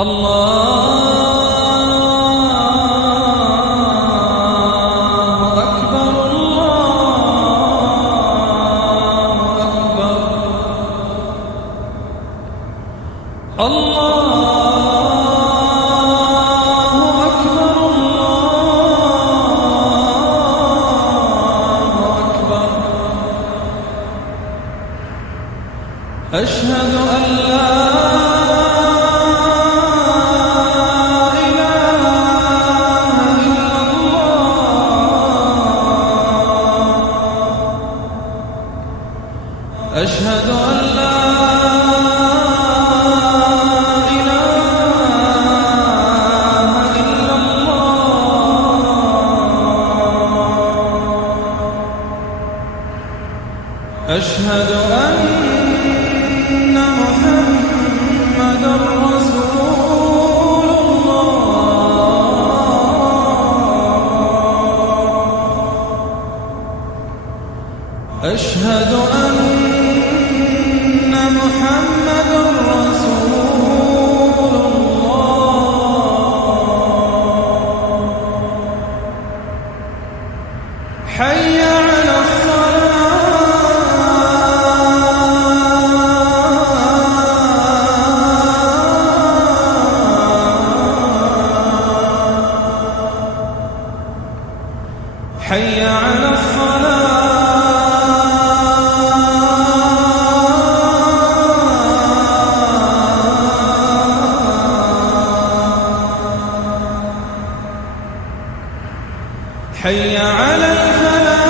الله أكبر الله أكبر الله أكبر الله أكبر. أشهد أن لا أشهد أن لا إله إلا الله. أشهد أن محمدًا رسول الله. أشهد أن محمد رسول الله. حي على الصلاة. حي على الصلاة. حي على الفلاح.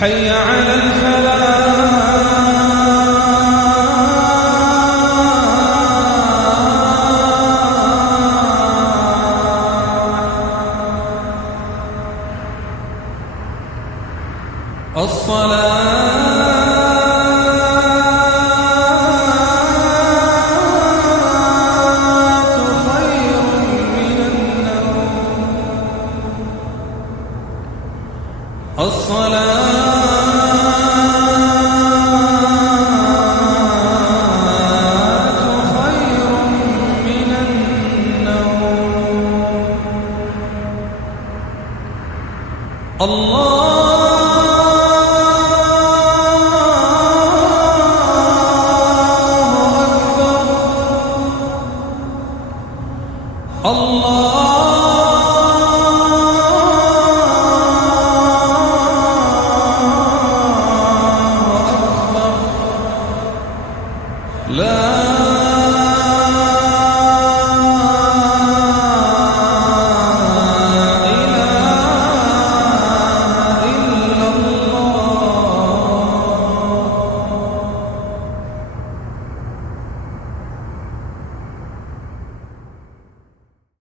حي على الفلاح. الصلاة خير من النوم. الصلاة خير من النوم. الله الله أكبر. لا